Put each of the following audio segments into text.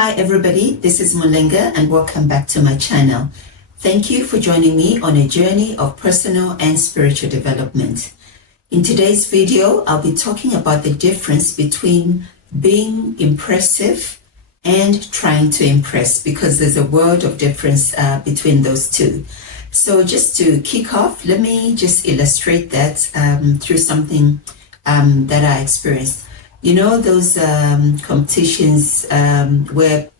Hi everybody, this is Mulenga and welcome back to my channel. Thank you for joining me on a journey of personal and spiritual development. In today's video, I'll be talking about the difference between being impressive and trying to impress, because there's a world of difference between those two. So just to kick off, let me just illustrate that through something that I experienced. You know, those competitions where,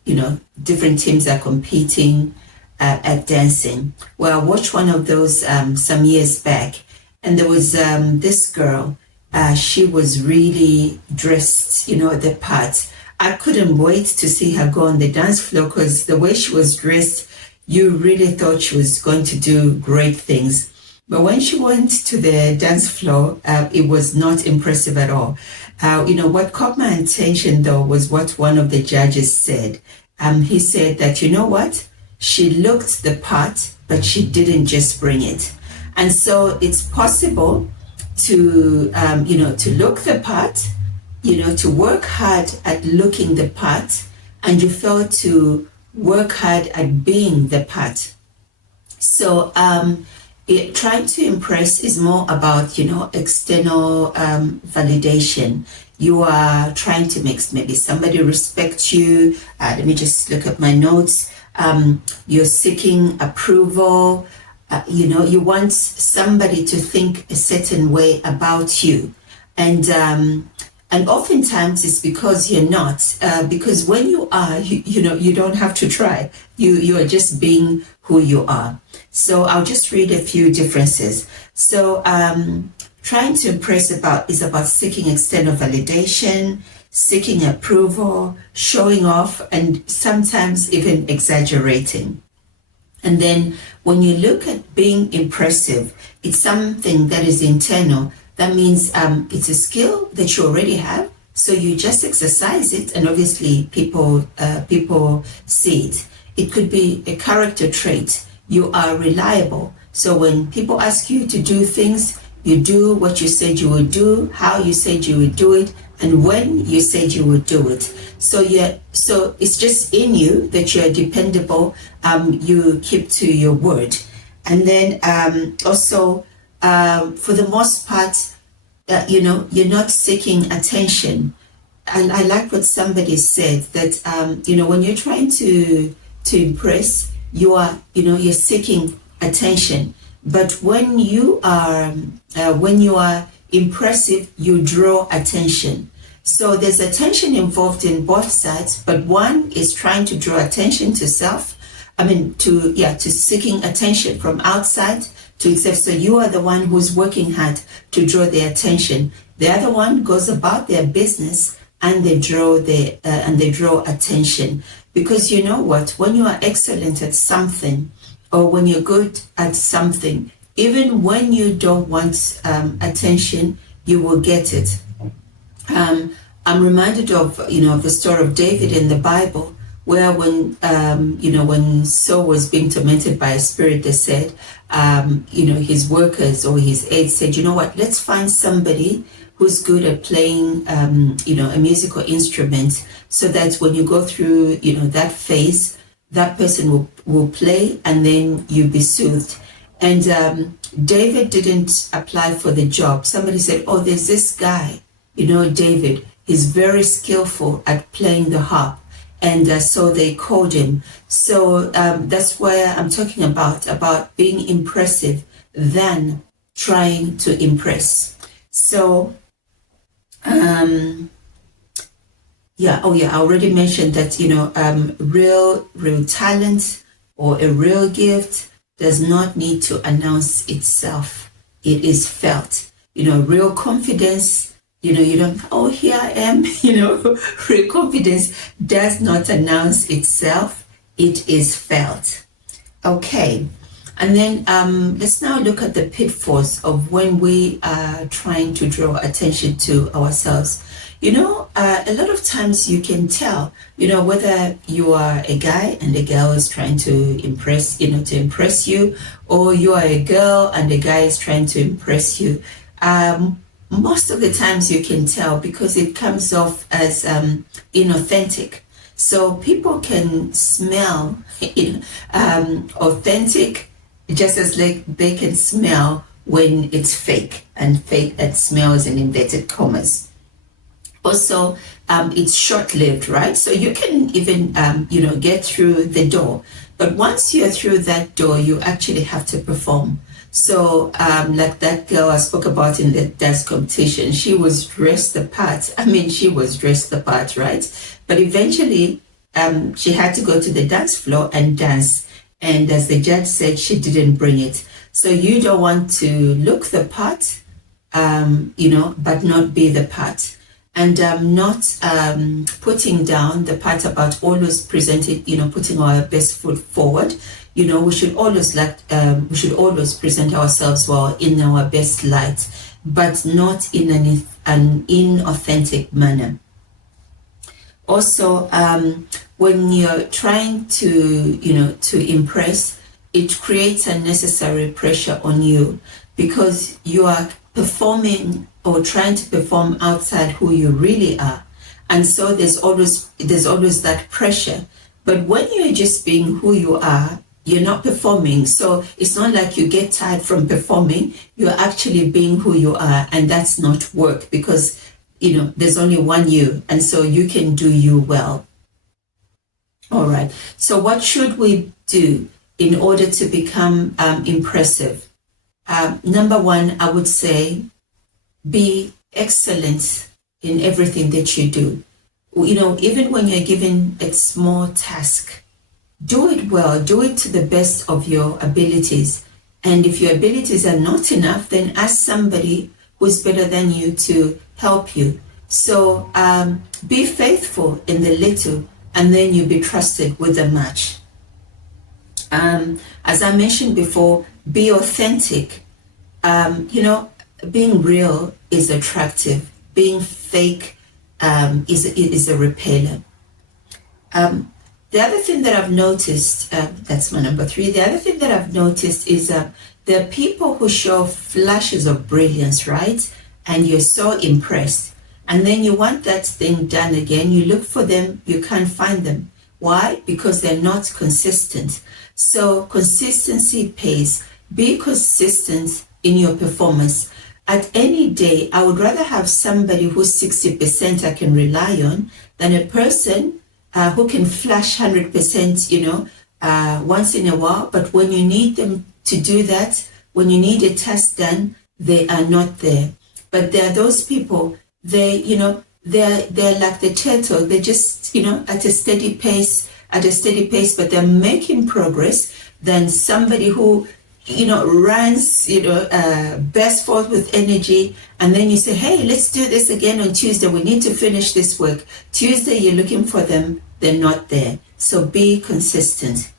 different teams are competing at dancing. Well, I watched one of those some years back, and there was this girl. She was really dressed, the part. I couldn't wait to see her go on the dance floor, because the way she was dressed, you really thought she was going to do great things. But when she went to the dance floor, it was not impressive at all. What caught my attention, though, was what one of the judges said. He said that, you know what? She looked the part, but she didn't just bring it. And so it's possible to, to look the part, to work hard at looking the part, and you fail to work hard at being the part. So, trying to impress is more about, external validation. You are trying to make maybe somebody respect you. Let me just look at my notes. You're seeking approval. You want somebody to think a certain way about you. And oftentimes it's because you're not, because when you are, you don't have to try. You are just being who you are. So I'll just read a few differences. So trying to impress is about seeking external validation, seeking approval, showing off, and sometimes even exaggerating. And then when you look at being impressive, it's something that is internal. That means it's a skill that you already have, so you just exercise it, and obviously people see it. It could be a character trait. You are reliable, so when people ask you to do things, you do what you said you would do, how you said you would do it, and when you said you would do it. So it's just in you that you're dependable. You keep to your word, and then also. For the most part, you're not seeking attention. And I like what somebody said, that, when you're trying to impress, you're seeking attention. But when you are impressive, you draw attention. So there's attention involved in both sides, but one is trying to draw attention to self. To seeking attention from outside to itself. So you are the one who's working hard to draw their attention. The other one goes about their business and they draw attention. Because you know what? When you are excellent at something, or when you're good at something, even when you don't want attention, you will get it. I'm reminded of the story of David in the Bible, where when Saul was being tormented by a spirit, they said, his workers or his aides said, you know what, let's find somebody who's good at playing, a musical instrument, so that when you go through, that phase, that person will play and then you'll be soothed. And David didn't apply for the job. Somebody said, oh, there's this guy, David, he's very skillful at playing the harp. And so they called him. So that's where I'm talking about being impressive than trying to impress. So, I already mentioned that, real talent or a real gift does not need to announce itself. It is felt. Real confidence, you don't, oh, here I am, real confidence does not announce itself. It is felt. Okay. And then let's now look at the pitfalls of when we are trying to draw attention to ourselves. A lot of times you can tell, whether you are a guy and a girl is trying to impress you, or you are a girl and a guy is trying to impress you. Most of the times you can tell, because it comes off as inauthentic. So people can smell authentic just as like they can smell when it's fake, and fake, that smells in inverted commas. Also, it's short-lived, right? So you can even, get through the door. But once you're through that door, you actually have to perform. So like that girl I spoke about in the dance competition, she was dressed the part. I mean, she was dressed the part, right? But eventually, she had to go to the dance floor and dance. And as the judge said, she didn't bring it. So you don't want to look the part, but not be the part. And not putting down the part about always presenting, putting our best foot forward. We should always present ourselves well in our best light, but not in an inauthentic manner. Also, when you're trying to impress, it creates unnecessary pressure on you because you are performing or trying to perform outside who you really are. And so there's always that pressure. But when you're just being who you are, you're not performing. So it's not like you get tired from performing. You're actually being who you are. And that's not work because, there's only one you. And so you can do you well. All right. So what should we do in order to become impressive? Number one, I would say, be excellent in everything that you do. Even when you're given a small task, do it well, do it to the best of your abilities. And if your abilities are not enough, then ask somebody who's better than you to help you. So be faithful in the little, and then you'll be trusted with the much. As I mentioned before, be authentic. Being real is attractive. Being fake is a repeller. The other thing that I've noticed, that's my number 3. The other thing that I've noticed is there are people who show flashes of brilliance, right? And you're so impressed. And then you want that thing done again. You look for them, you can't find them. Why? Because they're not consistent. So consistency pays. Be consistent in your performance. At any day, I would rather have somebody who's 60% I can rely on than a person who can flash 100%, once in a while. But when you need them to do that, when you need a task done, they are not there. But there are those people, they're like the turtle. They're just, at a steady pace, but they're making progress than somebody who, runs, bursts forth with energy. And then you say, hey, let's do this again on Tuesday. We need to finish this work. Tuesday, you're looking for them. They're not there. So be consistent.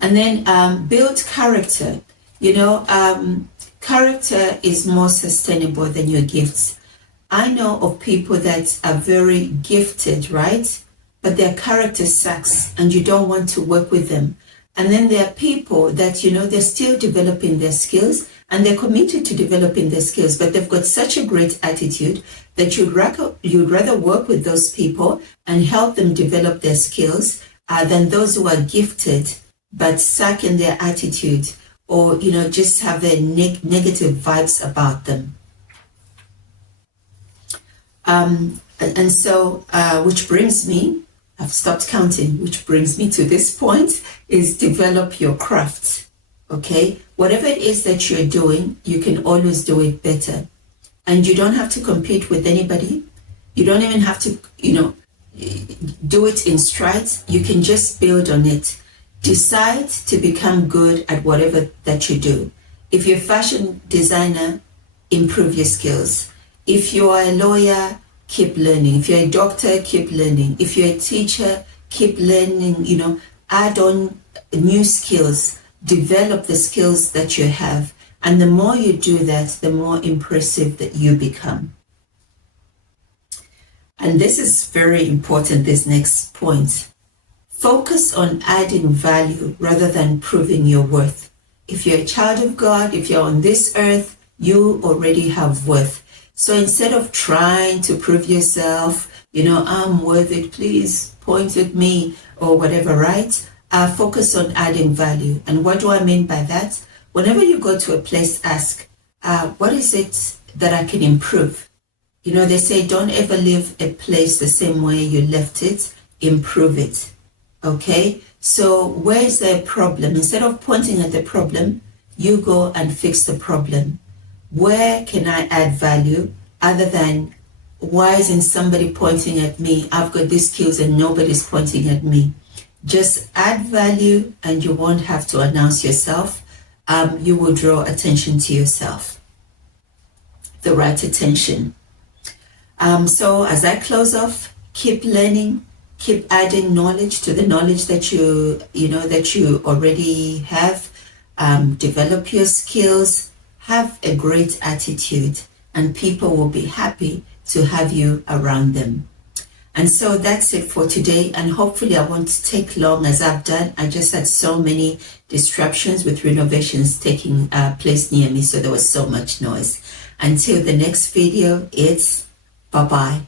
And then build character. Character is more sustainable than your gifts. I know of people that are very gifted, right? But their character sucks and you don't want to work with them. And then there are people that, they're still developing their skills and they're committed to developing their skills, but they've got such a great attitude that you'd rather work with those people and help them develop their skills than those who are gifted but suck in their attitude or, just have their negative vibes about them. And so, which brings me, I've stopped counting, which brings me to this point, is develop your craft, okay? Whatever it is that you're doing, you can always do it better. And you don't have to compete with anybody. You don't even have to, do it in strides. You can just build on it. Decide to become good at whatever that you do. If you're a fashion designer, improve your skills. If you are a lawyer, keep learning. If you're a doctor, keep learning. If you're a teacher, keep learning, add on new skills, develop the skills that you have. And the more you do that, the more impressive that you become. And this is very important, this next point. Focus on adding value rather than proving your worth. If you're a child of God, if you're on this earth, you already have worth. So instead of trying to prove yourself, I'm worth it, please point at me or whatever, right? Focus on adding value. And what do I mean by that? Whenever you go to a place, ask, what is it that I can improve? They say don't ever leave a place the same way you left it, improve it. Okay? So where is the problem? Instead of pointing at the problem, you go and fix the problem. Where can I add value other than why isn't somebody pointing at me? I've got these skills and nobody's pointing at me. Just add value and you won't have to announce yourself. You will draw attention to yourself, the right attention. So as I close off, keep learning, keep adding knowledge to the knowledge that you already have. Develop your skills, have a great attitude, and people will be happy to have you around them. And so that's it for today, and hopefully I won't take long as I've done. I just had so many disruptions with renovations taking place near me, so there was so much noise. Until the next video, it's bye-bye.